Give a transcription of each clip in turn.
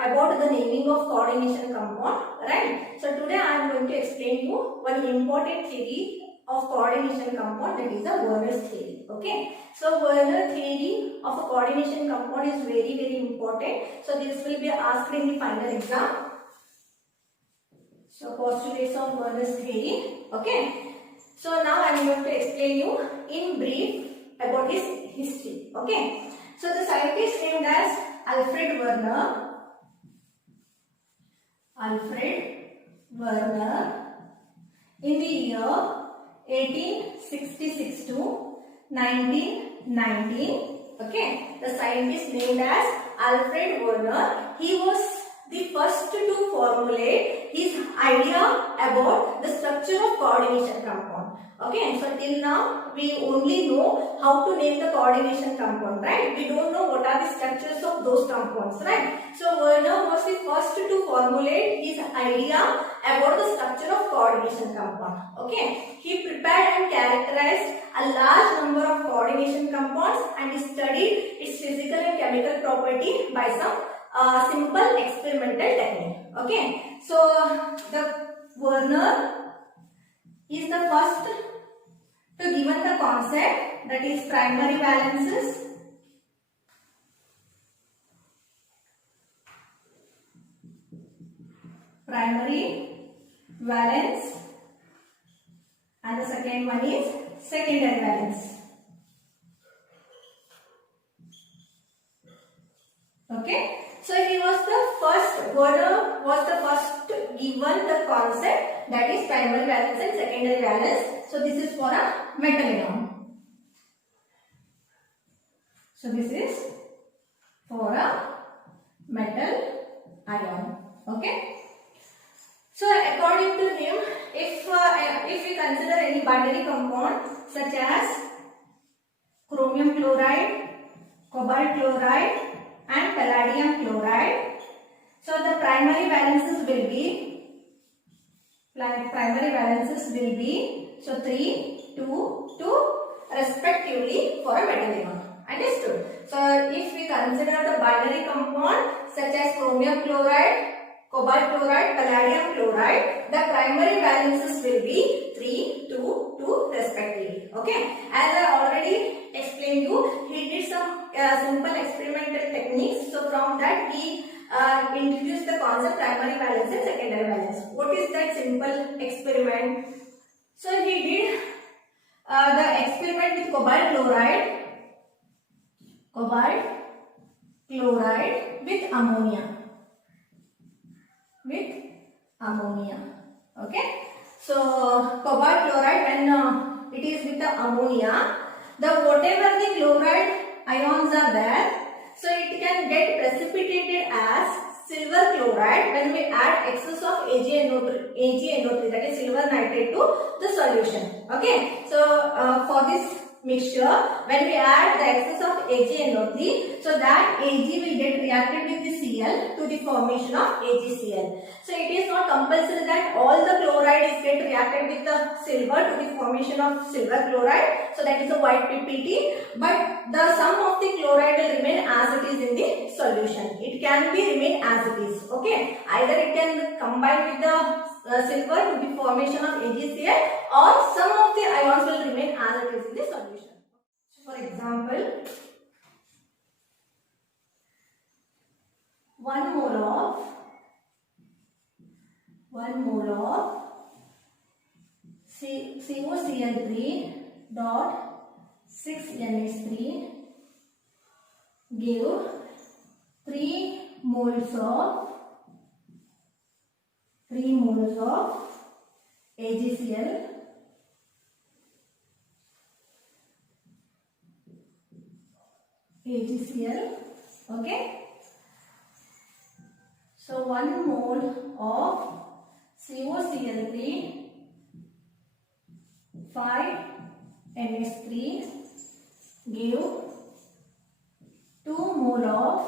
about the naming of coordination compound, right? So today I am going to explain you one important theory of coordination compound, that is the Werner's theory. Okay, so Werner theory of a coordination compound is very important. So this will be asked in the final exam. So postulates of Werner's theory. Okay, so now I am going to explain you in brief about his history. Okay, so the scientist named as Alfred Werner in the year 1866 to 1919. Okay, the scientist named as Alfred Werner, he was the first to formulate his idea about the structure of coordination compound. Okay, so till now we only know how to name the coordination compound, right? We don't know what are the structures of those compounds, right? So Werner was the first to formulate his idea about the structure of coordination compound. Okay, he prepared and characterized a large number of coordination compounds and studied its physical and chemical property by some simple experimental technique. Okay, so the Werner is the first to given the concept, that is primary valences, primary valence, and the second one is secondary valence. Okay, so he was the first, Werner was the first given the concept, that is primary valence and secondary valence. So this is for a metal ion. So this is for a metal ion. Okay. So according to him, if we consider any binary compound such as chromium chloride, cobalt chloride, and palladium chloride, so the primary valences will be so 3, 2, 2 respectively for a metal ion. Understood? So if we consider the binary compound such as chromium chloride, cobalt chloride, palladium chloride, the primary valences will be 3, 2, 2 respectively. Okay, as I already explained you, he did some simple experimental techniques. So from that he introduced the concept primary valence and secondary valence. What is that simple experiment? So he did the experiment with cobalt chloride with ammonia. Okay, so cobalt chloride, when it is with the ammonia, the whatever the chloride ions are there, so it can get precipitated as silver chloride when we add excess of AgNO3, that is silver nitrate, to the solution. Okay, so for this mixture, when we add the excess of AgNO3, so that Ag will get reacted with the Cl to the formation of AgCl. So it is not compulsory that all the chlorides get reacted with the silver to the formation of silver chloride. So that is a white PPT. But the sum of the chloride will remain as it is in the solution. It can be remain as it is. Okay, either it can combine with the silver to the formation of AgCl, or some of the ions will remain as it is in the solution. So for example, 1 mole of COCl3 dot 6NH3 give 3 moles of AgCl okay. So 1 mole of COCl3 5NH3 give 2 mole of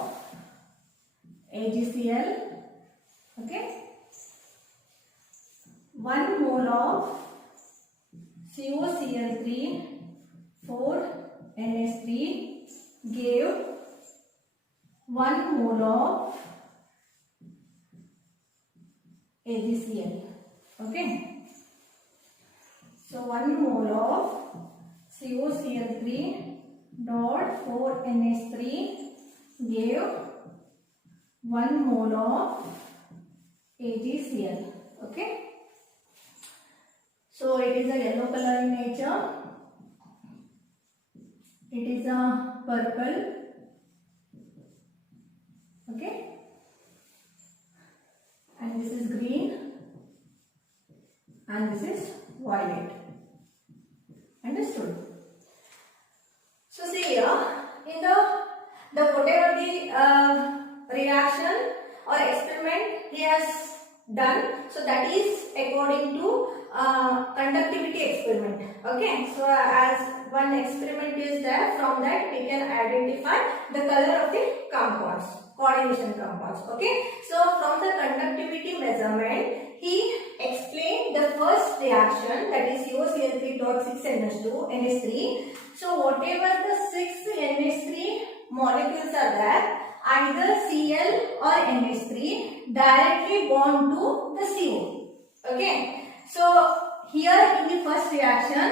AgCl. Okay, 1 mole of COCl3 4NH3 gave 1 mole of AgCl. Okay. So 1 mole of COCl3 dot 4NH3 gave 1 mole of AgCl. Okay. So it is a yellow color in nature. It is a purple. Okay. And this is green. And this is violet. Understood? So see here, in the whatever the reaction or experiment he has done, so that is according to conductivity experiment. Okay, so as one experiment is there, from that we can identify the color of the compounds, coordination compounds. Okay, so from the conductivity measurement he explained the first reaction, that is COCl3.6NH2 So whatever the 6 NH3 molecules are there, either Cl or NH3 directly bond to the CO. Okay, so here in the first reaction,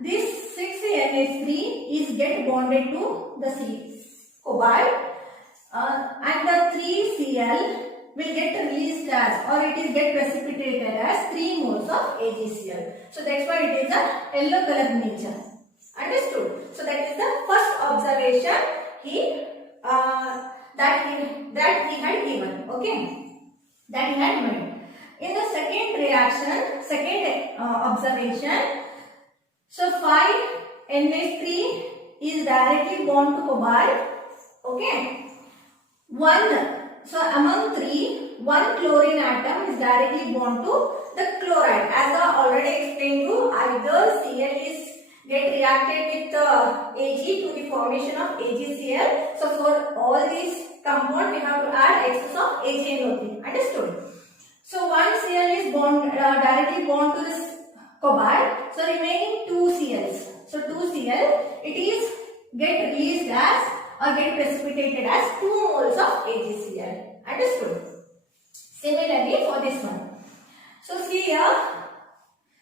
this 6 NH3 is get bonded to the cobalt, and the 3 Cl will get released as, or it is get precipitated as 3 moles of AgCl. So that's why it is a yellow color nature. Understood? So that is the first observation that he had given. Okay, that he had made. In the second reaction, observation, so 5 NH3 is directly bound to cobalt. Okay, so among 3, 1 chlorine atom is directly bound to the chloride. As I already explained you, either Cl is get reacted with Ag to the formation of AgCl. So for all these compounds we have to add excess of AgNO3. Understood? So 1 Cl is directly bound to this cobalt. So remaining 2 Cls. So 2 Cl, it is get released as or get precipitated as 2 moles of AgCl. Understood? Similarly for this one. So see here.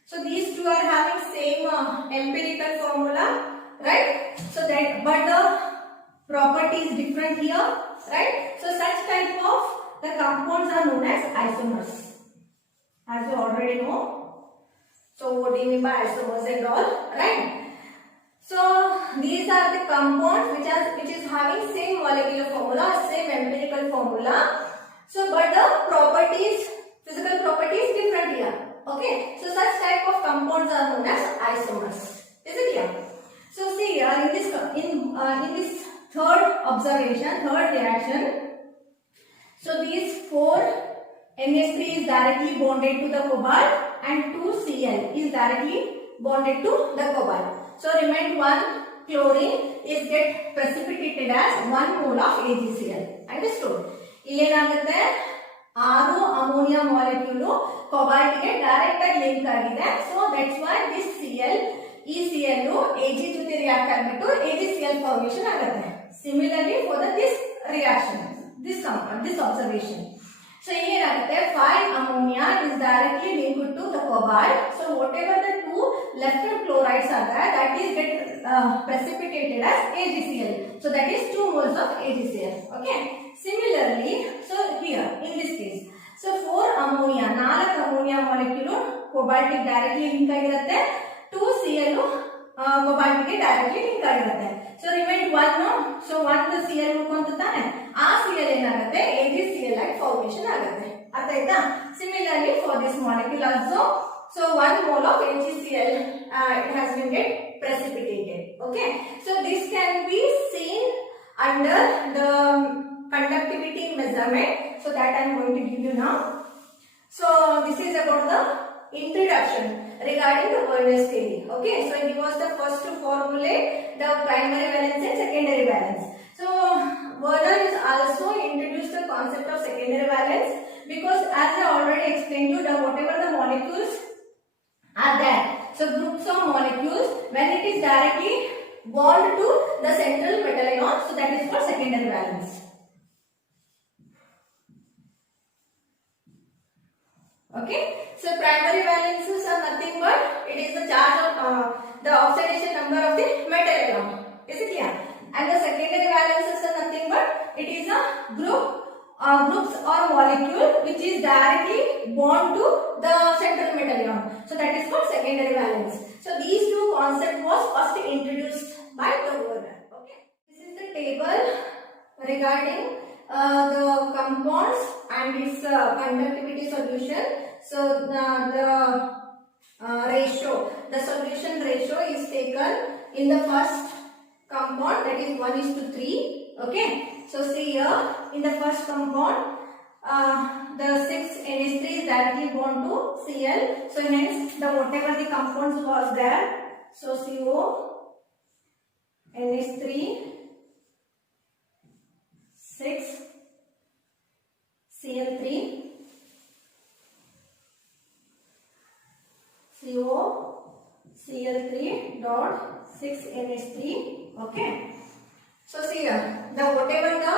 So these two are having same empirical formula, right? So that, but the property is different here, right? So such type of the compounds are known as isomers, as you already know. So what do you mean by isomers and all, right? So these are the compounds which is having same molecular formula, same empirical formula. So but the properties, physical properties different here. Okay, so such type of compounds are known as isomers. Is it clear? So see here in this third observation, third reaction. So these 4 NH3 is directly bonded to the cobalt and 2 Cl is directly bonded to the cobalt. So remain 1 chlorine is get precipitated as 1 mole of AgCl. Understood? ಇಲ್ಲಿ ಏನಾಗುತ್ತೆ 6 ammonia molecule cobalt ಗೆ direct ಆಗಿ link ಆಗಿದೆ. So that's why this Cl ಈ Cl Ag ಜೊತೆ react ಆಗಿಬಿಟ್ಟು AgCl formation ಆಗುತ್ತೆ. Similarly for this reaction, this observation. So ಏನಾಗುತ್ತೆ 5 ammonia is directly linked to the cobalt. So whatever the 2 left chlorides are there, that is get precipitated as AgCl. So that is 2 moles of AgCl. Okay. Similarly, so here in this case, so 4 ammonia, 4 ammonia molecule cobalt ಗೆ directly link ಆಗಿರುತ್ತೆ, 2 Cl cobalt ಗೆ directly link ಆಗಿರುತ್ತೆ. So remain 1 no, so 1 Cl ಉಳ್ಕೊಂತಾನೆ, ಆ Cl ಏನಾಗುತ್ತೆ AgCl ಆಗಿ formation ಆಗುತ್ತೆ. ಅರ್ಥ ಆಯ್ತಾ? Similarly for this molecule also, so 1 mole of AgCl it has been get precipitated. Okay, so this can be seen under the conductivity measurement. So that I am going to give you now. So this is about the introduction regarding the Werner's theory. Okay, so it was the first to formulate the primary valence and secondary valence. So Werner is also introduced the concept of secondary valence, because as I already explained you, that whatever the molecules are there, so groups of molecules, when it is directly bond to the central metal ion, so that is for secondary valence. Okay, so primary valences are nothing but it is the charge of the oxidation number of the metal atom. Is it clear? And the secondary valences are nothing but it is a groups or molecule which is directly bound to the central metal ion. So that is called secondary valence. So these two concepts was first introduced by the Werner. Okay, this is the table regarding the compounds and its conductivity solution. So the ratio, the solution ratio is taken in the first compound, that is 1:3. Okay, so see here in the first compound the 6NH3 is directly bound to Cl. So hence the whatever the compounds was there, so CO, NH3, 6, Cl3, CO, Cl3 dot 6NH3. Okay. So see here, the whatever the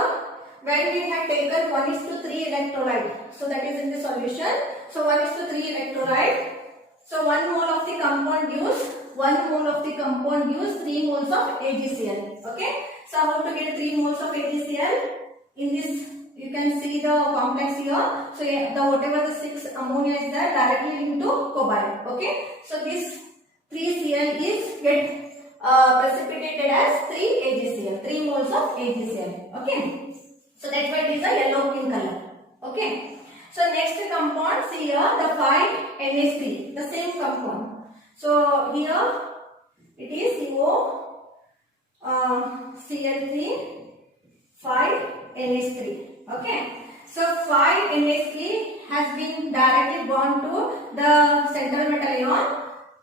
when we have taken 1:3 electrolyte, so that is in the solution. So 1:3 electrolyte. So 1 mole of the compound gives 3 moles of AgCl. Okay. So how to get 3 moles of AgCl? In this you can see the complex here. So the whatever the 6 ammonia is there directly linked to cobalt. Okay. So this 3Cl is get precipitated as 3 AgCl, 3 moles of AgCl. Okay. So that's why it is a yellow pink color. Okay. So next compound, see here the 5NH3, the same compound. So here it is CO, Cl3, 5NH3. Okay. So 5NH3 has been directly bound to the central metal ion.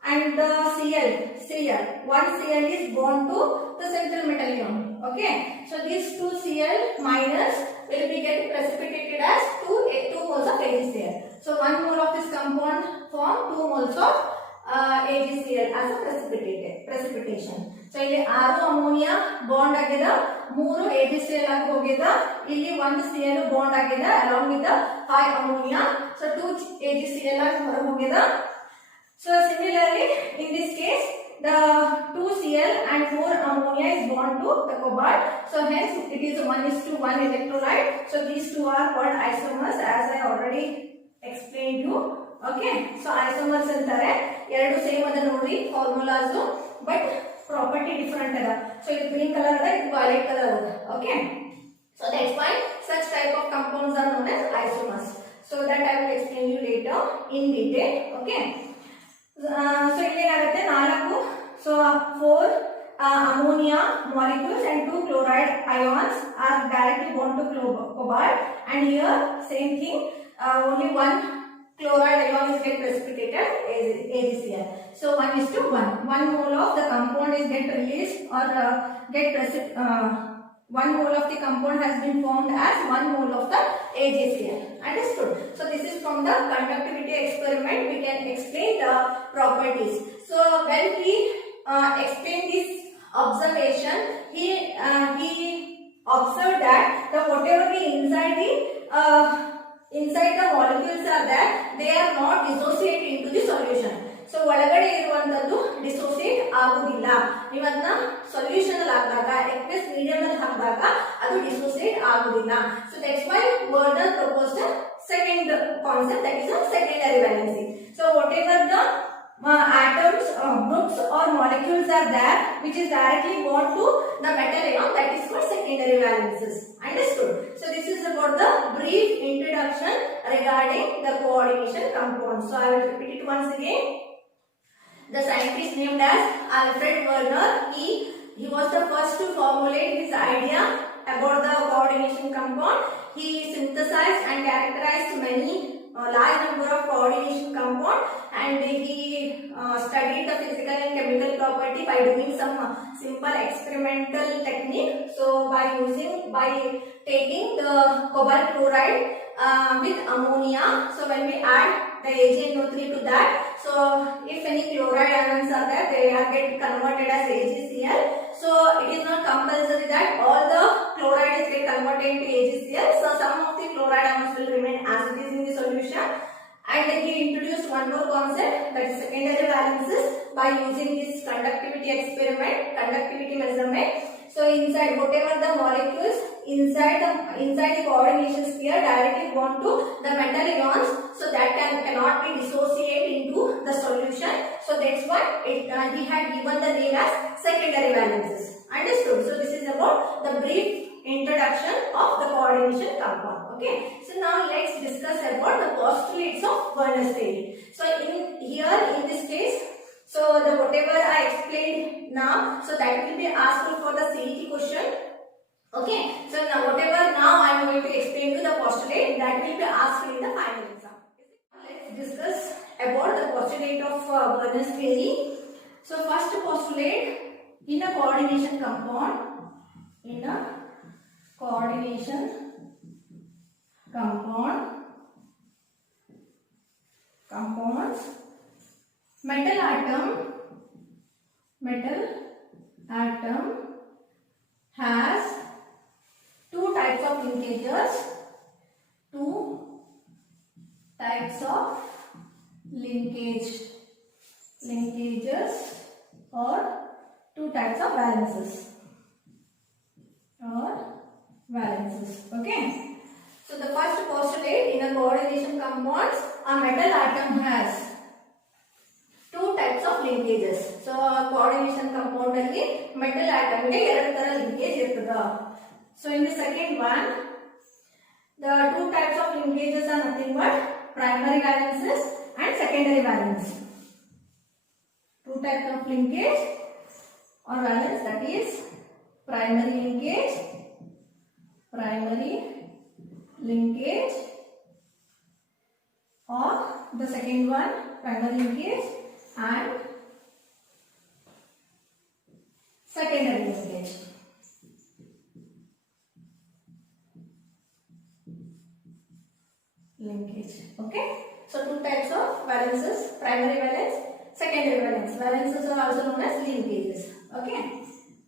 And the Cl, one Cl is bound to the central metal ion. Okay, so these 2 Cl minus will be get precipitated as 2 moles of AgCl. So 1 mole of this compound form 2 moles of AgCl as a precipitation. So ಇಲ್ಲಿ 6 ammonia bond ಆಗಿದೆ, 3 AgCl ಆಗಿ ಹೋಗಿದೆ, ಇಲ್ಲಿ 1 Cl bond ಆಗಿದೆ along with the 5 ammonia. So 2 AgCl ಆಗಿ ಹೊರ ಹೋಗಿದೆ. So similarly, in this case, the 2 Cl and 4 ammonia is bound to the cobalt. So hence it is 1:1 electrolyte. So these two are called isomers, as I already explained you. Okay. So isomers antare ಎರಡು same ಅದ ನೋಡ್ರಿ formulas, but property different ಅದ. So ಇದು green color ಅದ, ಇದು violet color ಅದ. Okay. So that's why such type of compounds are known as isomers. So that I will explain you later in detail. Okay. So ಇಲ್ಲಿ ಏನಾಗುತ್ತೆ 4, so 4 ammonia molecules and 2 chloride ions are directly bound to cobalt, and here same thing, only 1 chloride ion is get precipitated AgCl. So 1:1, 1 mole of the compound is get released or 1 mole of the compound has been formed as 1 mole of the AgCl. Understood? So this is from the conductivity experiment we can explain the properties. So when we explain this observation, he observed that the whatever the inside the molecules are there, they are not dissociated into the solution. So ಒಳಗಡೆ ಇರುವಂತದ್ದು dissociate ಆಗುವುದಿಲ್ಲ. ನೀವು ಅದನ್ನ solution ಅಲ್ಲಿ ಹಾಕಿದಾಗ ಎಕ್ವೆಸ್ medium ಅಲ್ಲಿ ಹಾಕಿದಾಗ ಅದು ಡಿಸೋಸಿಯೇಟ್ ಆಗುವುದಿಲ್ಲ. So that's why Werner proposed a second concept, that is a secondary valency. So whatever the atoms, groups or molecules are there which is directly bound to the metal ion, that is called secondary valences. Understood? So this is about the brief introduction regarding the coordination compounds. So I will repeat it once again. The scientist named as Alfred Werner, he was the first to formulate his idea about the coordination compound. He synthesized and characterized many large number of coordination compound, and he studied the physical and chemical property by doing some simple experimental technique. So by taking the cobalt chloride with ammonia, so when we add the AgNO3 to that, so if any chloride ions are there, they are get converted as AgCl. So it is not compulsory that all the chlorides get converted into AgCl. So some of the chloride ions will remain as it is in the solution, and And he introduced one more concept, that is secondary valences, by using this conductivity experiment, conductivity measurement. So inside whatever the molecules inside the coordination sphere directly bond to the metal ions, so that cannot be dissociated into the solution. So that's why he had given the name as secondary valences. Understood? So this is about the brief introduction of the coordination compound. Okay. So now let's discuss about the postulates of Werner's theory. So in this case, so the whatever I explained now, so that will be asked for the CET question. Okay. So now whatever now I am going to explain to the postulate, that will be asked in the final exam. Let's discuss about the postulate of Werner's theory. So first postulate, in a coordination compound, compounds, metal atom has two types of linkages, or two types of valences. Okay. So the first postulate, in a coordination compounds, a metal atom has two types of linkages. So coordination compound alli metal atom ge ಎರಡು ತರ linkage irtada. So in the second one, the two types of linkages are nothing but primary valences and secondary valence. Two types of linkage or valence, that is primary linkage, or the second one, primary linkage and secondary linkage. Okay. So two types of valences, primary valence, secondary valence. Valences are also known as linkages. Okay.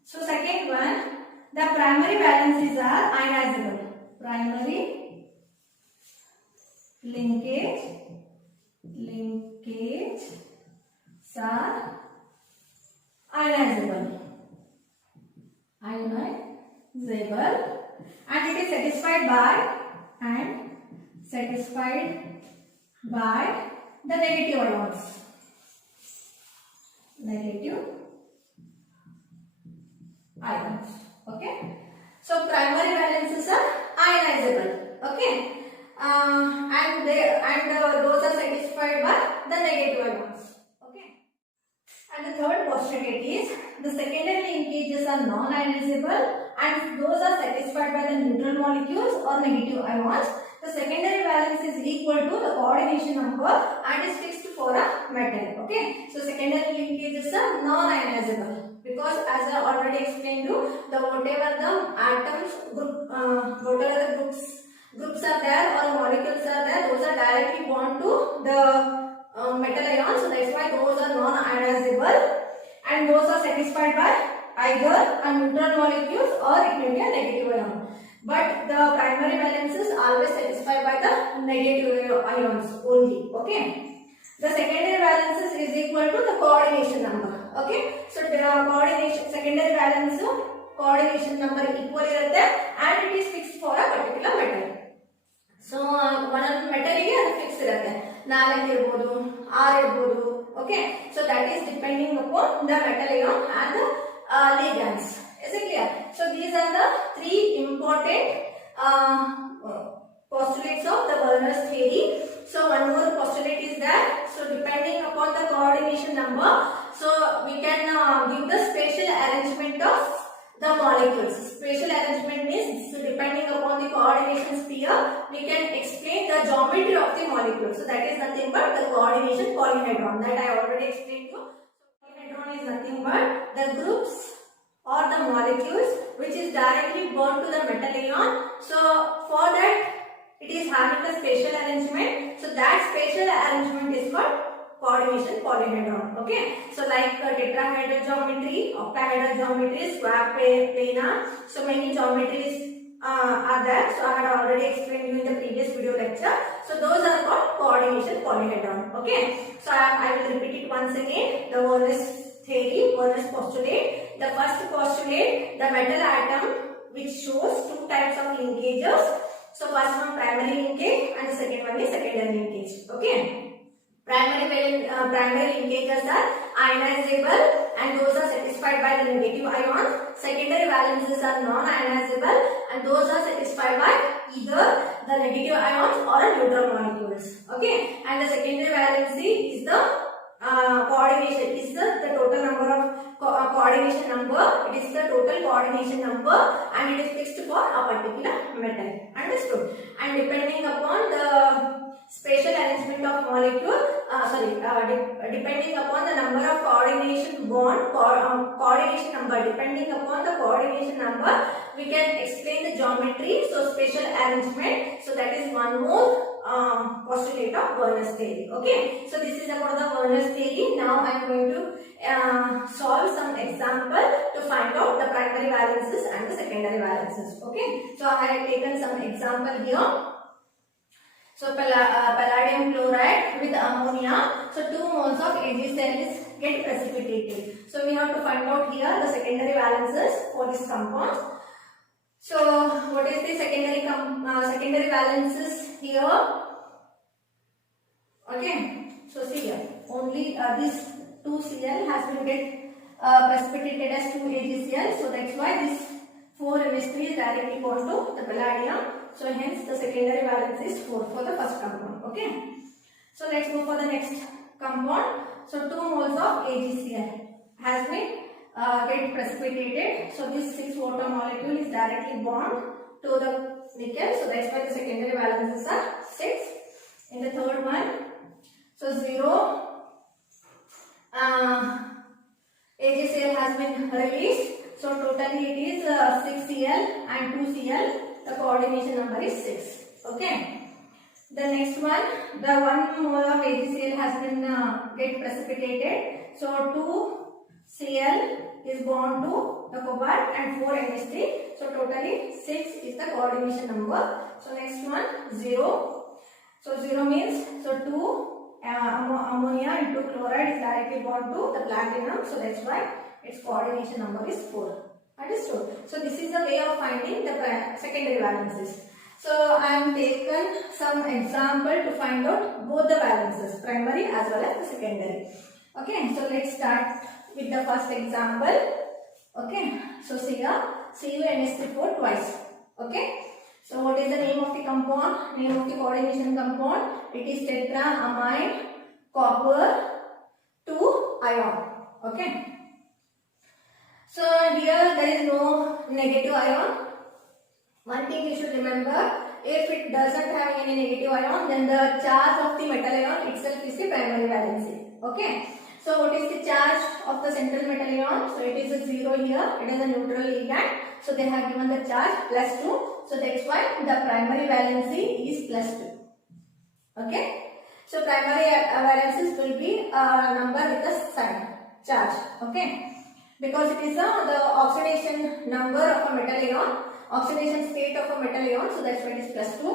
So second one, the primary valences are ionizable. Primary linkage are ionizable, and it is satisfied by the negative ions. Okay. So primary valences are ionizable. Okay. And those are satisfied by the negative ions. Okay. And the third postulate is the secondary linkages are non-ionizable, and those are satisfied by the neutral molecules or negative ions. The secondary valence is equal to the coordination number and is fixed for a metal. Okay. So secondary linkages are non-ionizable, because as I already explained you, whatever the atoms whatever the groups are there or molecules are there, those are directly bound to the metal ions. So that's why those are non-ionizable, and those are satisfied by either a neutral molecules or it may be a negative ion. But the primary valences always satisfied by the negative ions only. Okay. The secondary valences is equal to the coordination number. Okay. So the secondary valence coordination number equal irutte, and it is fixed for a particular metal. So one metal ಗೆ ಅದು fix ಇರುತ್ತೆ, 4 ಇರಬಹುದು, 6 ಇರಬಹುದು. Okay. So that is depending upon the metal ion and the ligands. Is it clear? So these are the three important postulates of the Werner's theory. So one more postulate is that, so depending upon the coordination number, so we can give the spatial arrangement of the molecules. Spatial arrangement means, so depending upon the coordination sphere, we can explain the geometry of the molecule. So that is nothing but the coordination polyhedron, that I already explained to you. Polyhedron is nothing but the groups or the molecules which is directly bound to the metal ion. So for that it is having the spatial arrangement. So that spatial arrangement is called coordination polyhedron. Okay. So like tetrahedral geometry, octahedral geometry, square planar. So many geometries are there. So I had already explained you in the previous video lecture. So those are called coordination coordination polyhedron. Okay, so I will repeat it once again. The Werner's theory, Werner's postulate. The first postulate, the metal atom which shows two types of linkages. So first one primary linkage and the second one is secondary linkage. Okay. Primary linkages are ionizable and those are satisfied by the negative ion. Secondary valences are non-ionizable and those are satisfied by either the negative ions or neutral molecules. Okay, and the secondary valency is the coordination, is the total number of coordination number. It is the total coordination number and it is fixed for a particular metal. Understood? And depending upon the spatial arrangement of molecule, depending upon the number of coordination bond, coordination number, depending upon the coordination number, we can explain the geometry, so spatial arrangement. So that is one more postulate of Werner's theory. Okay, so this is about the Werner's theory. Now I am going to solve some example to find out the primary valences and the secondary valences. Okay, so I have taken some example here. So palladium chloride with ammonia. So 2 moles of AgCl is get precipitated. So we have to find out here the secondary valences for this compound. So what is the secondary valences here? Okay. So see here, only this 2Cl has been get precipitated as 2 AgCl. So that's why this 4NH3 is directly bound to the palladium. So hence the secondary valence is 4 for the first compound. Okay. So let's go for the next compound. So 2 moles of AgCl has been get precipitated. So this 6 water molecule is directly bound to the nickel. So that's why the secondary valences are 6. In the third one, so 0 AgCl has been released. So totally it is 6Cl and 2Cl. The coordination number is 6. Okay. The next one, the 1 mole of AgCl has been get precipitated. So 2Cl is bound to the cobalt and 4NH3. So totally 6 is the coordination number. So next one, 0. So 0 means, so 2 ammonia into chloride is directly bound to the platinum. So that's why its coordination number is 4. Understood? So this is the way of finding the secondary valences. So I am taken some example to find out both the valences, primary as well as the secondary. Okay, so let's start with the first example. Okay, so see here, CuNH3 twice. Okay, so what is the name of the compound? Name of the coordination compound? It is tetraamine copper 2 ion. Okay. So here there is no negative ion. One thing you should remember, if it doesn't have any negative ion, then the charge of the metal ion itself is the primary valency. Okay. So what is the charge of the central metal ion? So it is a 0 here. It is a neutral ligand. So they have given the charge +2. So that's why the primary valency is +2. Okay. So primary valencies will be a number with a sign charge. Okay. Because it is the oxidation number of a metal ion, oxidation state of a metal ion, so that's why it is +2.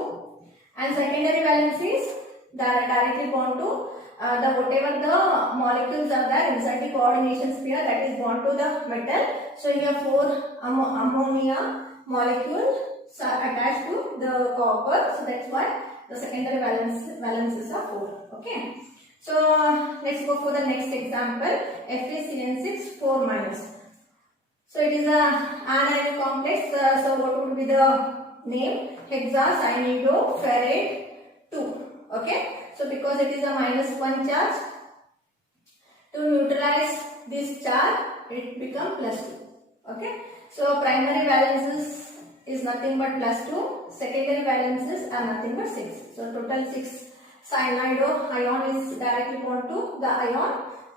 And secondary valencies that are directly bound to whatever the molecules are there inside the coordination sphere, that is bound to the metal. So here 4 ammonia molecules are attached to the copper, so that's why the secondary valences are 4. Okay. So let's go for the next example. Fe(CN6) 4-. So it is a anionic complex. So what would be the name? Hexacyanidofferrate 2. Okay. So because it is a -1 charge, to neutralize this charge, it becomes +2. Okay. So primary valences is nothing but +2. Secondary valences are nothing but 6. So total 6. Cyanide ion is directly bound to the ion,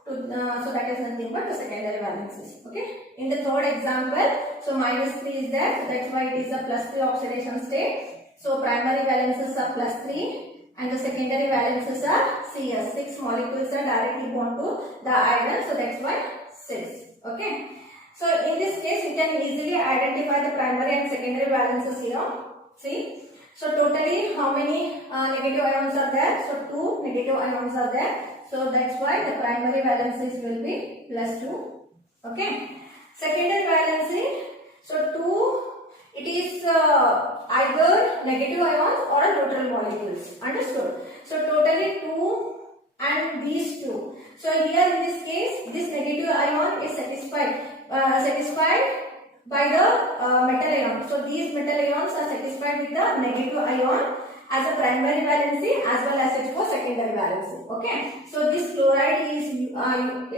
so that is nothing but the secondary valences. Okay. In the third example, so -3 is there, so that's why it is a +3 oxidation state. So primary valences are +3 and the secondary valences are CS. 6 molecules are directly bound to the iron, so that's why 6. Okay. So in this case, we can easily identify the primary and secondary valences here. See. So totally how many negative ions are there? So 2 negative ions are there. So that's why the primary valencies will be +2. Okay. Secondary valency. So 2, it is either negative ions or neutral molecules. Understood? So totally 2 and these 2. So here in this case, this negative ion is satisfied by the metal ion. So these metal ions are satisfied with the negative ion as a primary valency as well as it for secondary valency. Okay. So this chloride is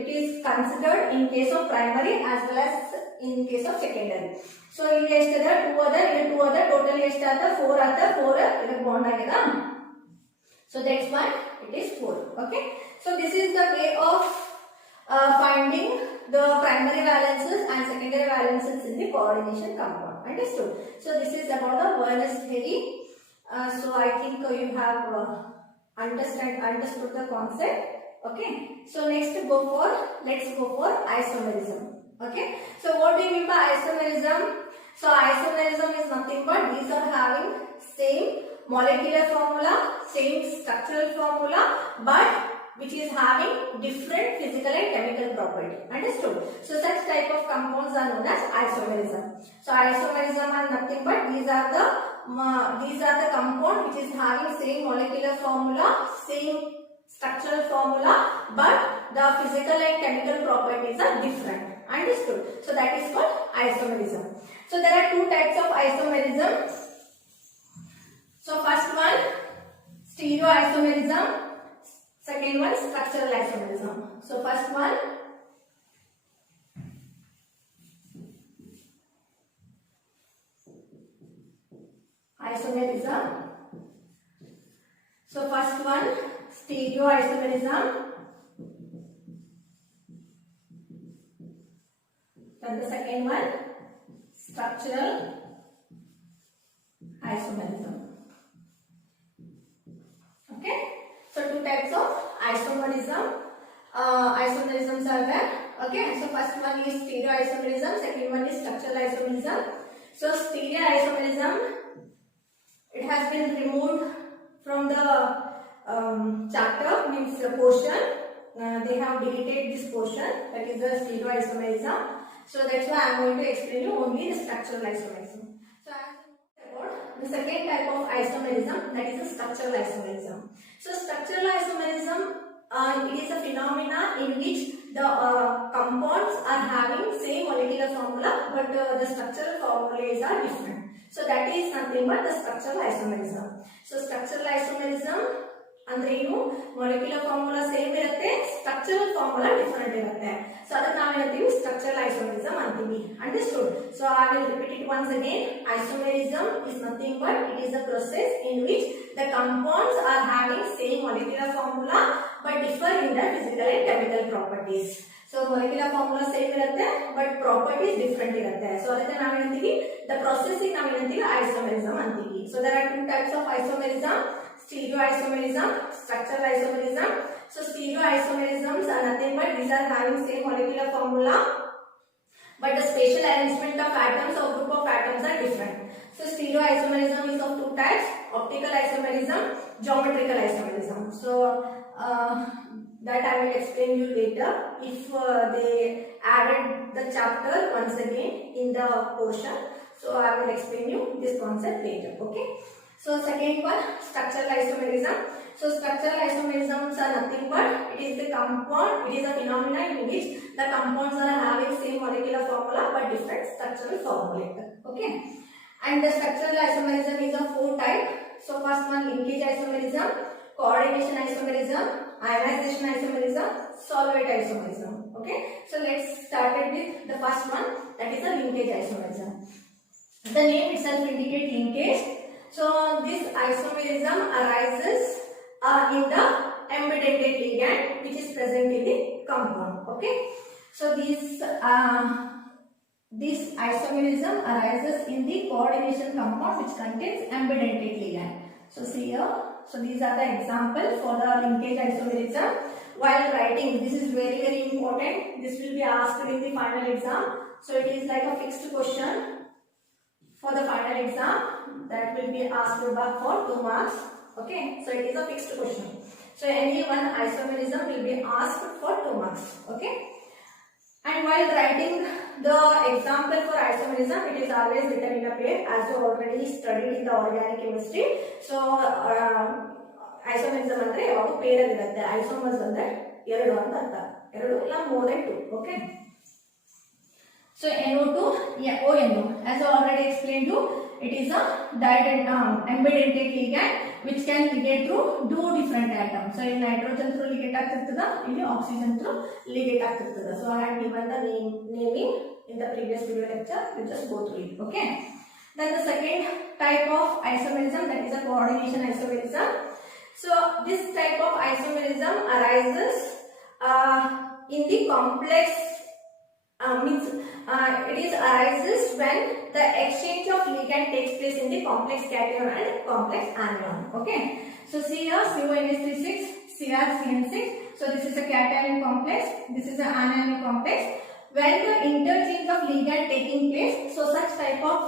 it is considered in case of primary as well as in case of secondary. So ಇಲ್ಲಿ ಎಷ್ಟಿದೆ 2 ಅದ ಇಲ್ಲಿ 2 ಅದ total ಎಷ್ಟಾದ 4 ಅದ 4 ಇದಕ್ಕೆ bond ಆಗಿದೆ. So that's why it is 4. Okay. So this is the way of finding the primary valences and secondary valences in the coordination compound. Understood? So this is about the Werner's theory. So I think you have understood the concept. Okay. So let's go for isomerism. Okay. So what do you mean by isomerism? So isomerism is nothing but these are having same molecular formula, same structural formula, but which is having different physical and chemical property. Understood? So such type of compounds are known as isomerism. So isomerism are nothing but these are the compound which is having same molecular formula, same structural formula, but the physical and chemical properties are different. Understood? So that is called isomerism. So there are two types of isomerism. So first one, stereoisomerism. Second one, structural isomerism. So first one, isomerism. So first one, stereoisomerism. Then the second one, structural isomerism. Okay. So two types of isomerism. Isomerisms are there. Okay. So first one is stereoisomerism. Second one is structural isomerism. So stereoisomerism, it has been removed from the chapter, means portion. They have deleted this portion, that is the stereoisomerism. So that's why I am going to explain you only the structural isomerism. So I am about the second type of isomerism, that is the structural isomerism. So structural isomerism, it is a phenomena in which the compounds are having same molecular formula, but the structural formulas are different. So that is nothing but the structural isomerism. So structural isomerism ಅಂದ್ರೆ ಏನು, molecular formula same ಇರುತ್ತೆ, structural formula different ಇರುತ್ತೆ. So ಅದಕ್ಕೆ ನಾವು ಹೇಳ್ತೀವಿ structural isomerism ಅಂತೀವಿ. Understood? So I will repeat it once again. Isomerism is nothing but it is a process in which the compounds are having same molecular formula but differ in their physical and chemical properties. So molecular formula same ಇರುತ್ತೆ but properties different ಇರುತ್ತೆ. So ಅದಕ್ಕೆ ನಾವು ಹೇಳ್ತೀವಿ the process ಗೆ ನಾವು ಹೇಳ್ತೀವಿ isomerism ಅಂತೀವಿ. So there are two types of isomerism, stereoisomerism, structural isomerism. So stereoisomerisms are nothing but these are having same molecular formula but the spatial arrangement of atoms or group of atoms are different. So stereoisomerism is of two types, optical isomerism, geometrical isomerism. So that I will explain you later if they added the chapter once again in the portion. So I will explain you this concept later. Okay. So second one, structural isomerism. So structural isomerisms are nothing but it is the compound, it is a phenomenon in which the compounds are having same molecular formula but different structural formula. Okay. And the structural isomerism is of four types. So first one, linkage isomerism, coordination isomerism, ionization isomerism, solvate isomerism. Okay. So let's start with the first one, that is the linkage isomerism. The name itself indicates linkage. So this isomerism arises in the embedded ligand which is present in the compound. Okay. So this isomerism arises in the coordination compound which contains embedded ligand. So see here. So these are the examples for the linkage isomerism. While writing, this is very important. This will be asked in the final exam. So it is like a fixed question for the final exam. that will be asked back for 2 marks. Okay, so it is a fixed question. So any one isomerism will be asked for 2 marks. Okay. And while writing the example for isomerism, it is always written in a pair, as you already studied in the organic chemistry. So isomerism andre yavagu pair alli irutte. Isomers andre ಎರಡು ಅಂತ ಅರ್ಥ, ಎರಡು ಇಲ್ಲ more than 2. Okay. So NO2, yeah, ONO, as I already explained you, it is a ambidentate ligand which can ligate through two different atoms. So in nitrogen through ligate ಆಗ್ತಿರ್ತದ, ಇಲ್ಲಿ oxygen through ligate ಆಗ್ತಿರ್ತದ. So I have given the naming in the previous video lecture. You just go through it. Okay. Then the second type of isomerism, that is a coordination isomerism. So this type of isomerism arises in the complex it is arises when the exchange of ligand takes place in the complex cation and complex anion. Okay. So see here CONH36, CrCN6. So this is a cation complex. This is an anion complex. When the interchange of ligand taking place, so such type of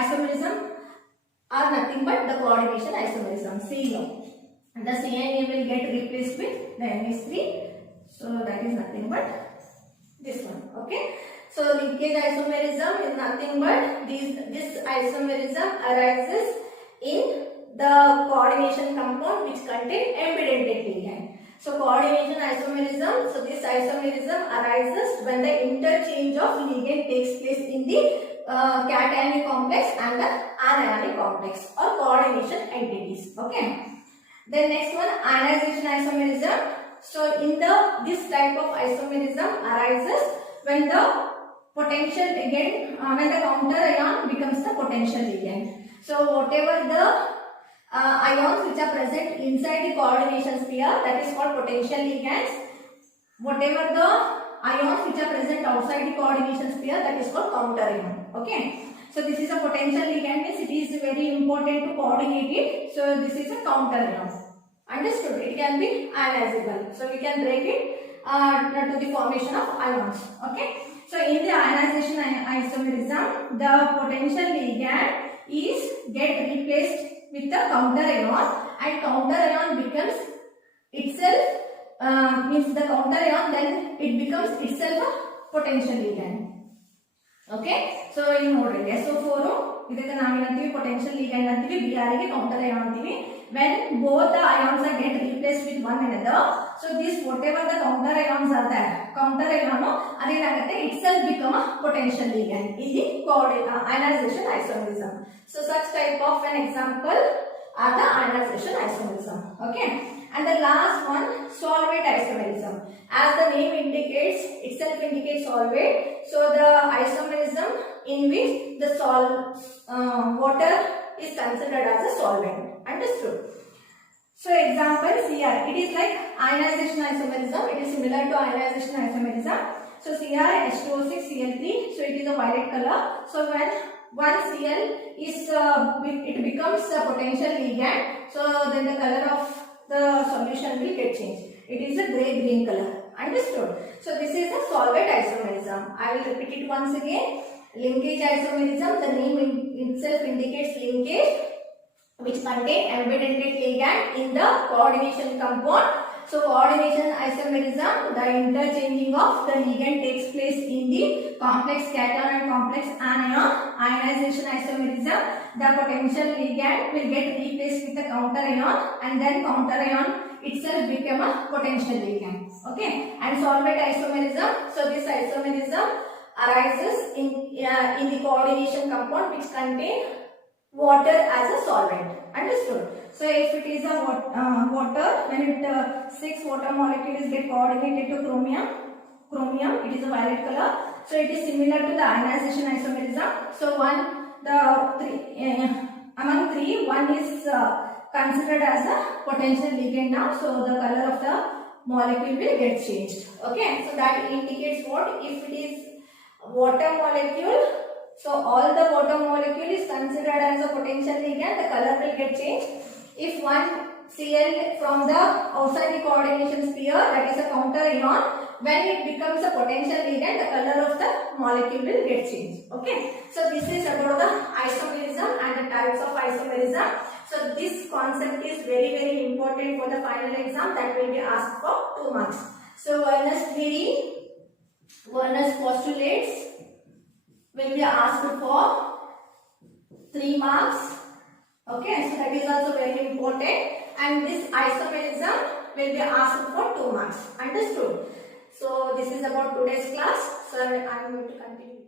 isomerism are nothing but the coordination isomerism. See here, the CNA will get replaced with the NH3. So that is nothing but this one. Okay. So linkage isomerism is nothing but this isomerism arises in the coordination compound which contain ambidentate ligand. So coordination isomerism, so this isomerism arises when the interchange of ligand takes place in the cationic complex and the anionic complex or coordination entities. Okay. Then next one, ionization isomerism. So in this type of isomerism arises when the potential ligand, when the counter ion becomes the potential ligand. So whatever the ions which are present inside the coordination sphere, that is called potential ligands. Whatever the ions which are present outside the coordination sphere, that is called counter ion. Okay. So this is a potential ligand, means it is very important to coordinate it. So this is a counter ion. Understood? It can be ionizable. So we can break it to the formation of ions. Okay. So in the ionization isomerism, the potential ligand is get replaced with the counter ion, and counter ion becomes itself means the counter ion, then it becomes itself a potential ligand. Okay. So in model SO4 ಇದಕ್ಕೆ ನಾವು ಏನಂತೀವಿ potential ligand ಅಂತೀವಿ, Br ಗೆ counter ion ಅಂತೀವಿ. When both the ions are get replaced with one another, so this whatever the counter ions are there, counter ion adenagutte itself become a potential ligand in the ionization isomerism. So such type of an example are the ionization isomerism. Okay. And the last one, solvate isomerism. As the name indicates, itself indicates solvate. So the isomerism in which the water is considered as a solvent. Understood? So example Cr, it is like ionization isomerism. It is similar to ionization isomerism. So Cr H2O6 Cl3. So it is a violet color. So when one Cl is it becomes a potential ligand. So then the color of the solution will get changed. It is a grey-green color. Understood? So this is a solvate isomerism. I will repeat it once again. Linkage isomerism, the name itself indicates linkage which contain ambidentate ligand in the coordination compound. So coordination isomerism, the interchanging of the ligand takes place in the complex cation and complex anion. Ionization isomerism, the potential ligand will get replaced with the counter ion, and then counter ion itself become a potential ligand. Okay. And solvate isomerism, so this isomerism arises in the coordination compound which contain water as a solvent. Understood? So if it is a water, when it 6 water molecules get coordinated to chromium, it is a violet color. So it is similar to the ionization isomerism. So among three, one is considered as a potential ligand now. So the color of the molecule will get changed. Okay. So that indicates what? If it is water molecule, so all the water molecule is considered as a potential ligand, the color will get changed. If one Cl from the outside the coordination sphere, that is a counter ion, when it becomes a potential ligand, the color of the molecule will get changed. Okay. So this is about the isomerism and the types of isomerism. exam. So this concept is very important for the final exam, that will be asked for 2 marks. So Werner's theory, Werner's postulates will be asked for 3 marks. Okay, so that is also very important. And this isomerism will be asked for 2 marks. Understood? So this is about today's class. So I am going to continue.